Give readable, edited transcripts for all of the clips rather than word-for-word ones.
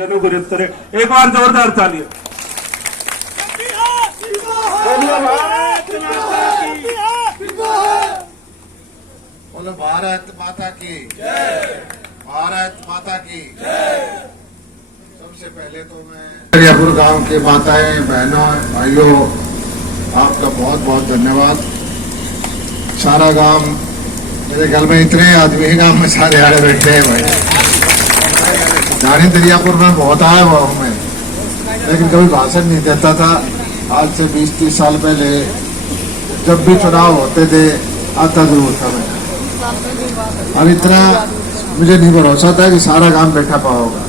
चलो गिरफ्तार एक बार जोरदार तालियां। बोलो भारत माता की जय, भारत माता की जय। सबसे पहले तो मैं दरियापुर गांव के माताएं बहनों भाइयों आपका बहुत बहुत धन्यवाद। सारा गांव मेरे घर में इतने आदमी ही गांव में सारे आड़े बैठे हैं भाई। जानी दरियापुर में बहुत आया हुआ हूँ मैं, लेकिन कभी भाषण नहीं देता था। आज से 20-30 साल पहले जब भी चुनाव होते थे आता जरूर था मैं। अब इतना मुझे नहीं भरोसा था कि सारा गांव बैठा पाओगा।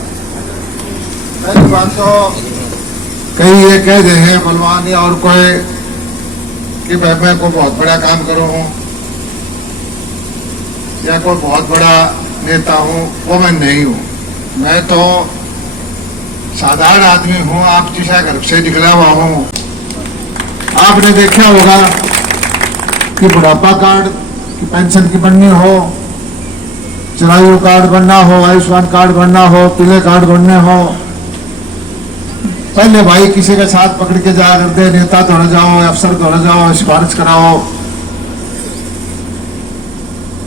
पहली बात तो कई ये कह रहे हैं बलवान या और कोई कि मैं को बहुत बड़ा काम करो हूँ या कोई बहुत बड़ा नेता हूँ, वो मैं नहीं हूँ। मैं तो साधारण आदमी हूँ, आप जैसा घर से निकला हुआ हूँ। आपने देखा होगा कि बुढ़ापा कार्ड की पेंशन की बननी हो, चिरायु कार्ड बनना हो, आयुष्मान कार्ड बनना हो, पीले कार्ड बनने हो, पहले भाई किसी के साथ पकड़ के जाया करते, नेता दौड़ जाओ, अफसर दौड़ जाओ, सिफारिश कराओ,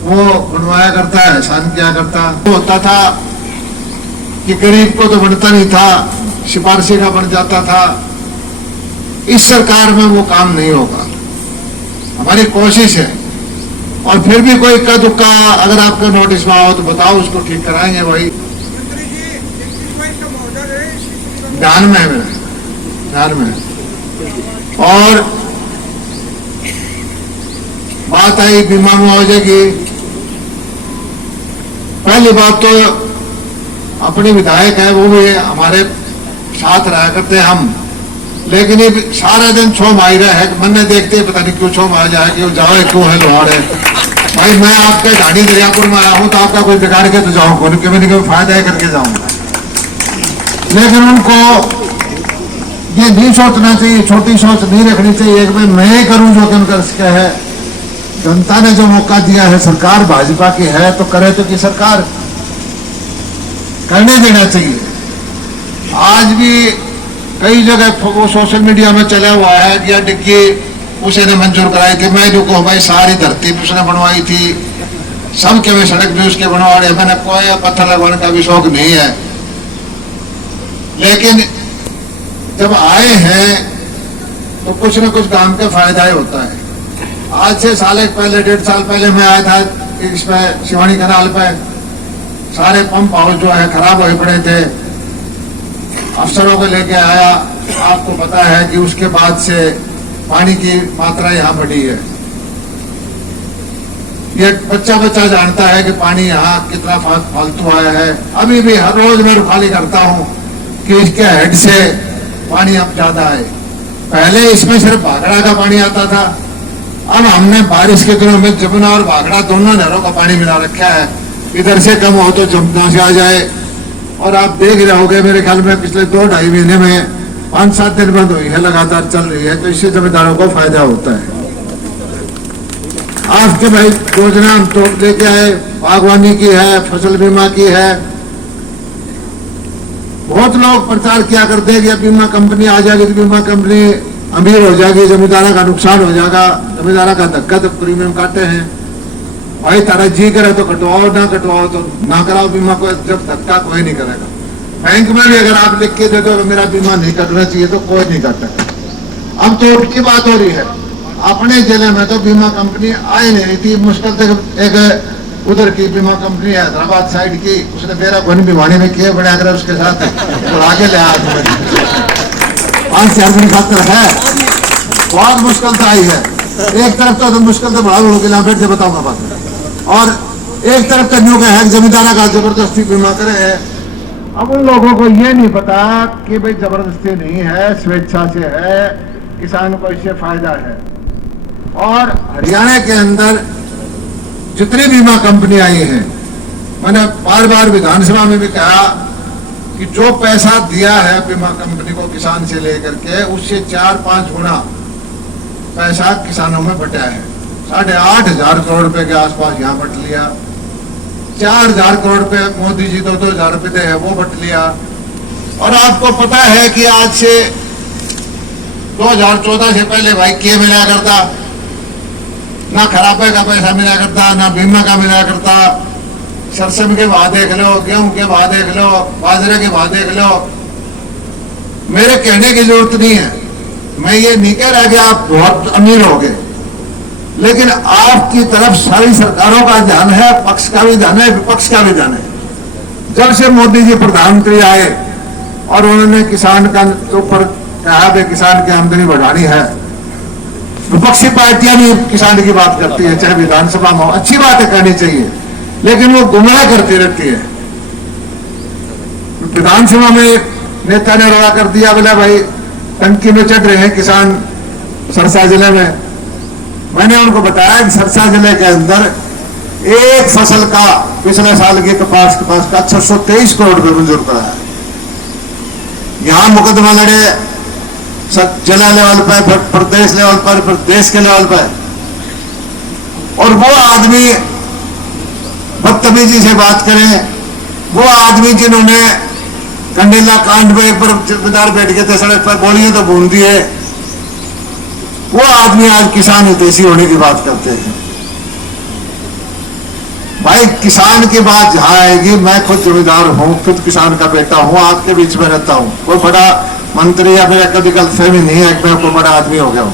वो बनवाया करता है, एहसान किया करता। वो होता था कि गरीब को तो बनता नहीं था, सिफारिशी का बन जाता था। इस सरकार में वो काम नहीं होगा। हमारी कोशिश है, और फिर भी कोई इक्का दुक्का अगर आपका नोटिस में आओ तो बताओ, उसको ठीक कराएंगे भाई। ध्यान में है मेरे, ध्यान में। और बात आई बीमा मुआवजे की। पहली बात तो अपने विधायक है, वो भी हमारे साथ रहा करते हम, लेकिन ये सारा दिन छो माई रहा है। मन में देखते पता नहीं क्यों छो मार जाए, क्यों जाओ, क्यों है लोहार है भाई। मैं आपके ढाणी दरियापुर में आया हूं तो आपका कोई बिगाड़ के तो जाऊंगा, कभी न कभी फायदा करके जाऊंगा। लेकिन उनको ये नहीं सोचना चाहिए, छोटी सोच नहीं रखनी चाहिए कि भाई मैं ही करूं जो कि उनका रिस्क है। जनता ने जो मौका दिया है, सरकार भाजपा की है तो करे तो कि सरकार करने देना चाहिए। आज भी कई जगह वो सोशल मीडिया में चला हुआ है कि डिग्गी उसने मंजूर कराई थी। मैं रुको भाई, सारी धरती भी उसने बनवाई थी, सबके में सड़क भी उसके बनवा रहे। मैंने कोई पत्थर लगवाने का भी शौक नहीं है, लेकिन जब आए हैं तो कुछ न कुछ काम का फायदा ही होता है। आज से साल पहले, 1.5 साल पहले मैं आया था इसमें शिवानी कनाल पे, सारे पंप हाउस जो है खराब हुए पड़े थे, अफसरों को लेके आया। आपको पता है कि उसके बाद से पानी की मात्रा यहाँ बढ़ी है। ये बच्चा बच्चा जानता है कि पानी यहाँ कितना फालतू आया है। अभी भी हर रोज मैं रुखाली करता हूँ कि इसके हेड से पानी अब ज्यादा है। पहले इसमें सिर्फ भाखड़ा का पानी आता था, अब हमने बारिश के दिनों में जमुना और भाखड़ा दोनों नहरों का पानी मिला रखा है। इधर से कम हो तो जमुना से आ जाए। और आप देख रहे होंगे मेरे ख्याल में पिछले 2-2.5 महीने में 5-7 दिन बंद हुई है, लगातार चल रही है, तो इससे जमींदारों को फायदा होता है। आज के भाई योजना हम तो लेके आए, बागवानी की है, फसल बीमा की है। बहुत लोग प्रचार किया करते हैं कि अब बीमा कंपनी आ जाएगी तो बीमा कंपनी अमीर हो जाएगी, जमींदारों का नुकसान हो जाएगा, जमींदारों का धक्का तो प्रीमियम काटे हैं। भाई तारा जी करे तो कटवाओ, ना कटवाओ तो ना कराओ बीमा को, जब धक्का कोई नहीं करेगा। बैंक में भी अगर आप लिख के दे दो मेरा बीमा नहीं कटना चाहिए तो कोई नहीं काटेगा। अब तो उनकी बात हो रही है। अपने जिले में तो बीमा कंपनी आई नहीं थी, मुश्किल से एक उधर की बीमा कंपनी है हैदराबाद साइड की, उसने मेरा घन भिवानी में किए बड़े आकर उसके साथ आगे ले आया। 5-4 दिन खातर है, बहुत मुश्किल से आई है। एक तरफ तो मुश्किल से बड़ा लोग बैठ से बताऊंगा बात, और एक तरफ करने का है जमींदारा का जबरदस्ती बीमा करे है। अब उन लोगों को ये नहीं पता कि भाई जबरदस्ती नहीं है, स्वेच्छा से है, किसान को इससे फायदा है। और हरियाणा के अंदर जितनी बीमा कंपनी आई है, मैंने बार बार विधानसभा में भी कहा कि जो पैसा दिया है बीमा कंपनी को किसान से लेकर के, उससे 4-5 गुना पैसा किसानों में बटा है। 8,500 करोड़ रुपए के आसपास यहाँ बट लिया। 4,000 करोड़ रुपए मोदी जी 2-2 हजार रुपए दे है वो बट लिया। और आपको पता है कि आज से 2014 से पहले भाई क्या मिला करता, ना खराबे का पैसा मिला करता, ना बीमा का मिला करता। सरसों के भाव देख लो, गेहूं के भाव देख लो, बाजरे के भाव देख लो। मेरे कहने की जरूरत नहीं है, मैं ये नहीं कह रहा कि आप बहुत अमीर हो गए, लेकिन आपकी तरफ सारी सरकारों का ध्यान है, पक्ष का भी ध्यान है, विपक्ष का भी ध्यान है। जब से मोदी जी प्रधानमंत्री आए और उन्होंने किसान का ऊपर कहा कि किसान की आमदनी बढ़ानी है, विपक्षी पार्टियां भी किसान की बात करती है, चाहे विधानसभा में हो, अच्छी बात है, करनी चाहिए, लेकिन वो गुमराह करती रहती है। विधानसभा में एक नेता ने रड़ा कर दिया, बोला भाई टंकी में चढ़ रहे हैं किसान सरसा जिले में। मैंने उनको बताया कि सरसा जिले के अंदर एक फसल का पिछले साल के कपास का 623 करोड़ रुपए मंजूर कराया। यहां मुकदमा लड़े जिला लेवल पर, फिर प्रदेश लेवल पर, फिर देश के लेवल पर, और वो आदमी बदतमीजी से बात करें, वो आदमी जिन्होंने कंडीला कांड में एक बार जिम्मेदार बैठ गए थे सड़क पर, गोलियां तो बूंद दी है, वो आदमी आज किसान हितैषी होने की बात करते हैं। भाई किसान की बात जहां आएगी, मैं खुद जमींदार हूं, खुद किसान का बेटा हूं, आपके बीच में रहता हूं, कोई बड़ा मंत्री या मेरा कभी गलतफहमी नहीं है कि मैं कोई बड़ा आदमी हो गया हूं।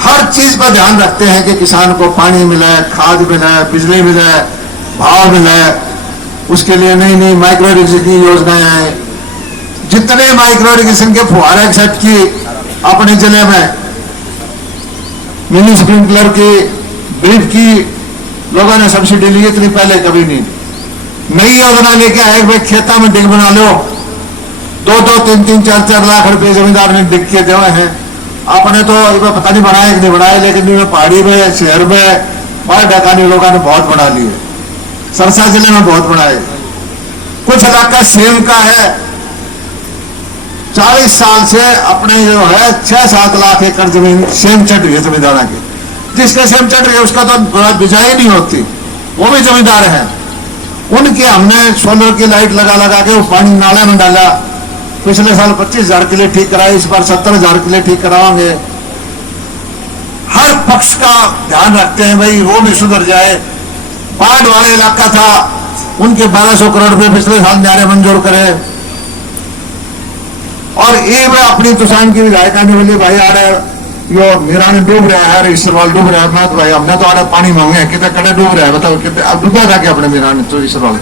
हर चीज पर ध्यान रखते हैं कि किसान को पानी मिले, खाद मिले, बिजली मिले, भाव मिले, उसके लिए नई नई माइक्रो इरिगेशन की योजनाएं आए। जितने माइक्रो इरिगेशन के फुहारे सेट की अपने जिले में, मिनी स्प्रिंकलर की, ड्रिप की लोगों ने सब्सिडी ली, इतनी पहले कभी नहीं। नई योजना लेके आए, भाई खेता में डिग बना लो, 2-2, 3-3, 4-4 लाख रुपए जमींदार ने डिग के देवे हैं। आपने तो पता नहीं बनाए कि नहीं बनाए, लेकिन पहाड़ी में, शहर में, बड़ा डकानी लोगों ने बहुत बना लिए। सरसा जिले में बहुत बनाए। कुछ इलाका सेम का है, 40 साल से अपने जो है 6-7 लाख एकड़ जमीन सेम चढ़ रही है जमींदारा की। जिसके सेम चढ़ रही है उसका तो बिजाई नहीं होती, वो भी जमींदार है। उनके हमने सोलर की लाइट लगा लगा के वो पानी नाले में डाला। पिछले साल 25,000 किले ठीक कराए, इस बार 70,000 किले ठीक करावांगे। हर पक्ष का ध्यान रखते हैं भाई, वो भी सुधर जाए। बाढ़ वाले इलाका था, उनके 1200 करोड़ रुपए पिछले साल न्यारे मंजूर करे। और ये मैं अपनी तुसान की विधायक आने वाली भाई आ रहे, यो मेरा ने डूब रहा है, इस सवाल डूब रहा है, मैं तो भाई हमने तो आड़े पानी मांगे, कितने कड़े डूब रहा है, बताओ कितने अब डूबा था क्या अपने मेरा ने, तो इस सवाल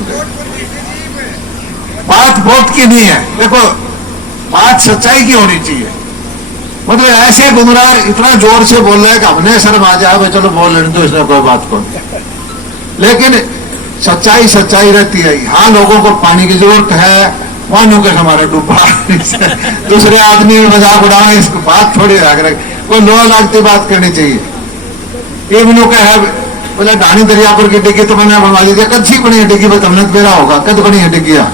बात वोट की नहीं है। देखो बात सच्चाई की होनी चाहिए। मतलब ऐसे गुमराह इतना जोर से बोल रहे हैं कि हमने शर्म आ जाए, भाई चलो बोल लेने तो इसमें कोई बात को, लेकिन सच्चाई सच्चाई रहती है। हाँ लोगों को पानी की जरूरत है, मानो के हमारा डूबा दूसरे आदमी में मजाक उड़ावे, इसको बात थोड़ी रख रहे, कोई लो लागती बात करनी चाहिए। इब्नों का है बोला ढानी दरिया पर की डिग्गी तो मैंने बनवा दी, कच्ची बनी है डिग्गी पर, तुमने मेरा होगा कद बनी है डिग्गिया।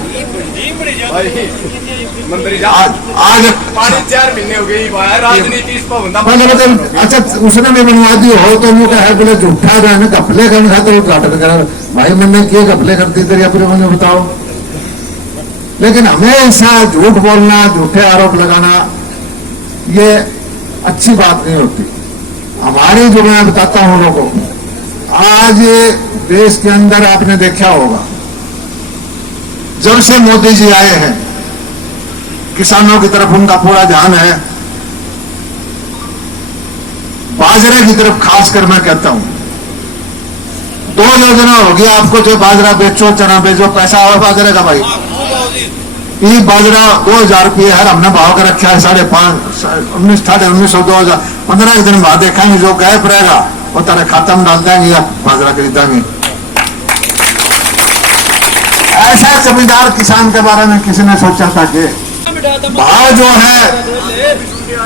आज 4 महीने हो गए राजनीति अच्छा उसने भी बनवा दी हो तो वो है बोले झूठा रहने घपले करने तो उद्घाटन करा। भाई मैंने क्या घपले करती दरिया पर, मुझे बताओ। लेकिन हमेशा झूठ बोलना, झूठे आरोप लगाना, ये अच्छी बात नहीं होती। हमारी जो मैं बताता हूं लोगों को, आज देश के अंदर आपने देखा होगा, जब से मोदी जी आए हैं किसानों की तरफ उनका पूरा ध्यान है। बाजरे की तरफ खासकर मैं कहता हूं, 2 योजना होगी आपको, जो बाजरा बेचो, चना बेचो, पैसा और बाजरे का भाई। ये बाजरा 2,000 रुपये है, हमने भाव का रखा है 5,500, 1900, 2000, 15 दिन बाद देखेंगे, जो गैप रहेगा वो तेरे खाता में डाल देंगे या बाजरा खरीदेंगे। ऐसा जमींदार किसान के बारे में किसी ने सोचा था कि भाव जो है,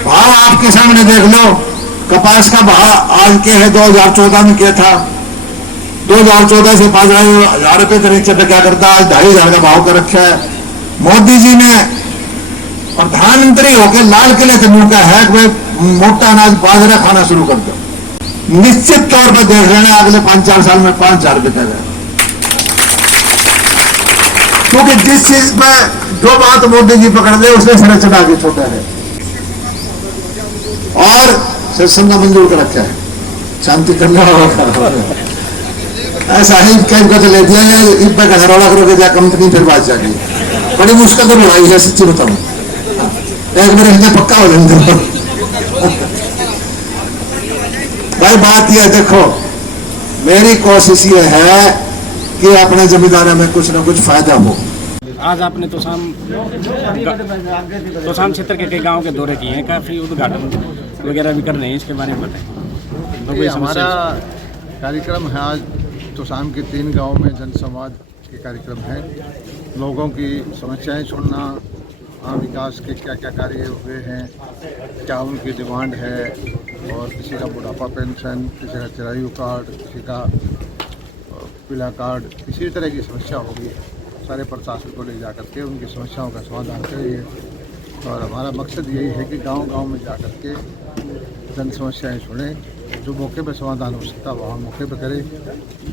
भाव आपके सामने देख लो। कपास का भाव आज के है 2014 में क्या था, 2014 से 5,000 रुपये के नीचे क्या करता, आज 2,500 का भाव कर रखा है। मोदी जी ने प्रधानमंत्री होकर लाल किले से मुंह का है कि भाई मोटा अनाज बाजरा खाना शुरू कर दो। निश्चित तौर पर देख लेना अगले 5-4 साल में 5,000 रुपये का है। क्योंकि जिस चीज में जो बात मोदी जी पकड़ ले उसने सड़क चढ़ा के छोड़ा है और सत्संग मंजूर कर रखा है, शांति करना होगा। ऐसा ही कैब का तो ले दिया गया, इन पर घरवाला करोगे जा कंपनी फिर बात जाएगी। बड़ी मुश्किल तो लड़ाई है, सच्ची बताऊं। एक मेरे हिंदे पक्का हो जाएंगे भाई। बात यह देखो, मेरी कोशिश ये है कि अपने जमींदारों में कुछ ना कुछ फायदा हो। आज आपने तोसाम क्षेत्र के कई गांव के दौरे किए हैं, काफ़ी उद्घाटन वगैरह भी कर रहे हैं, इसके बारे में बताएं। ये हमारा कार्यक्रम है आज तोसाम के 3 गांव में जनसंवाद के कार्यक्रम है। लोगों की समस्याएं सुनना, विकास के क्या क्या कार्य हुए हैं, क्या उनकी डिमांड है, और किसी का बुढ़ापा पेंशन, किसी का चिरायु कार्ड, किसी का पीला कार्ड, किसी तरह की समस्या होगी सारे प्रशासन को ले जा करके उनकी समस्याओं का समाधान करिए। और हमारा मकसद यही है कि गांव-गांव में जा करके जन समस्याएं सुने, जो मौके पर समाधान हो सकता है वहाँ मौके पर करें,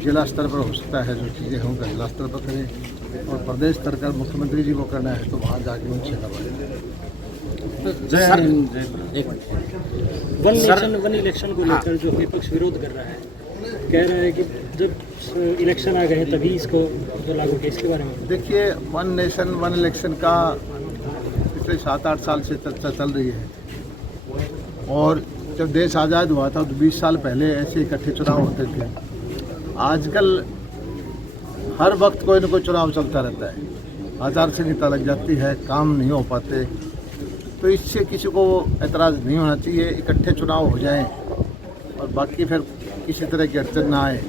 जिला स्तर पर हो सकता है जो चीज़ें हों जिला स्तर पर करें, और प्रदेश स्तर पर मुख्यमंत्री जी को करना है तो वहाँ जाके उनसे करवाएं। वन नेशन वन इलेक्शन को लेकर जो विपक्ष विरोध कर रहा है, कह रहा है कि जब इलेक्शन आ गए तभी इसको जो लागू किया, इसके बारे में देखिए, वन नेशन वन इलेक्शन का पिछले 7-8 साल से चर्चा चल रही है, और जब देश आज़ाद हुआ था तो 20 साल पहले ऐसे इकट्ठे चुनाव होते थे। आजकल हर वक्त कोई न कोई चुनाव चलता रहता है, आचार संहिता लग जाती है, काम नहीं हो पाते, तो इससे किसी को एतराज़ नहीं होना चाहिए। इकट्ठे चुनाव हो जाएं और बाकी फिर किसी तरह की अड़चन ना आए।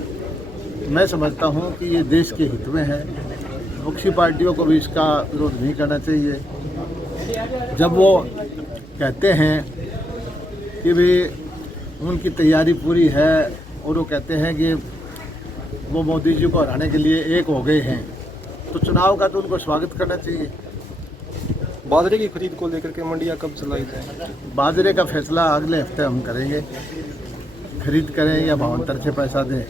मैं समझता हूं कि ये देश के हित में है, विपक्षी पार्टियों को भी इसका विरोध नहीं करना चाहिए। जब वो कहते हैं कि भी उनकी तैयारी पूरी है और वो कहते हैं कि वो मोदी जी को हराने के लिए एक हो गए हैं, तो चुनाव का तो उनको स्वागत करना चाहिए। बाजरे की खरीद को लेकर के मंडियां कब चलाई जाए? बाजरे का फैसला अगले हफ्ते हम करेंगे। खरीद करें या भावांतर से पैसा दें,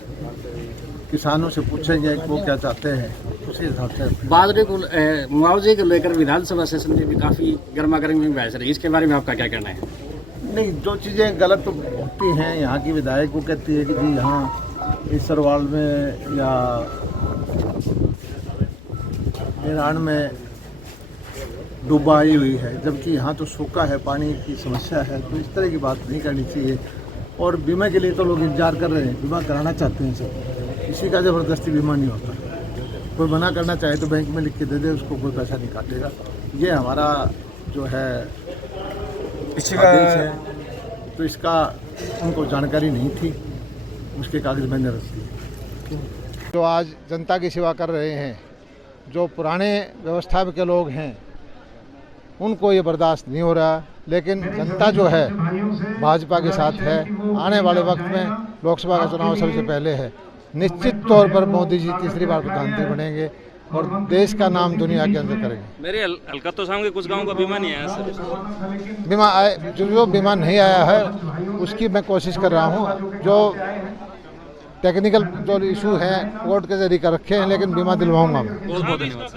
किसानों से पूछेंगे कि वो क्या चाहते हैं, उसी हिसाब से। बाजरे को मुआवजे को लेकर विधानसभा सेशन में भी काफ़ी गर्मा गर्मी में बहस रही, इसके बारे में आपका क्या कहना है? नहीं, जो चीज़ें गलत होती हैं, यहाँ की विधायक को कहती है कि जी यहाँ इस सरवाल में या ईरान में डूबाई हुई है, जबकि यहाँ तो सूखा है, पानी की समस्या है, तो इस तरह की बात नहीं करनी चाहिए। और बीमा के लिए तो लोग इंतजार कर रहे हैं, बीमा कराना चाहते हैं सब, किसी का ज़बरदस्ती बीमा नहीं होता। कोई मना करना चाहे तो बैंक में लिख के दे दे, उसको कोई पैसा नहीं काटेगा। ये हमारा जो है आदेश है, तो इसका उनको जानकारी नहीं थी, उसके कागज मैंने रख दिए। जो आज जनता की सेवा कर रहे हैं, जो पुराने व्यवस्था के लोग हैं, उनको ये बर्दाश्त नहीं हो रहा, लेकिन जनता जो है भाजपा के साथ है। आने वाले वक्त में लोकसभा का चुनाव सबसे पहले है, निश्चित तौर पर मोदी जी तीसरी बार प्रधानमंत्री बनेंगे और देश का नाम दुनिया के अंदर करेंगे। मेरे हल्का तोसाम के कुछ गांवों का बीमा नहीं आया सर। बीमा आए, जो बीमा नहीं आया है उसकी मैं कोशिश कर रहा हूँ। जो टेक्निकल जो इशू है कोर्ट के जरिए कर रखे हैं, लेकिन बीमा दिलवाऊंगा मैं। बहुत बहुत धन्यवाद।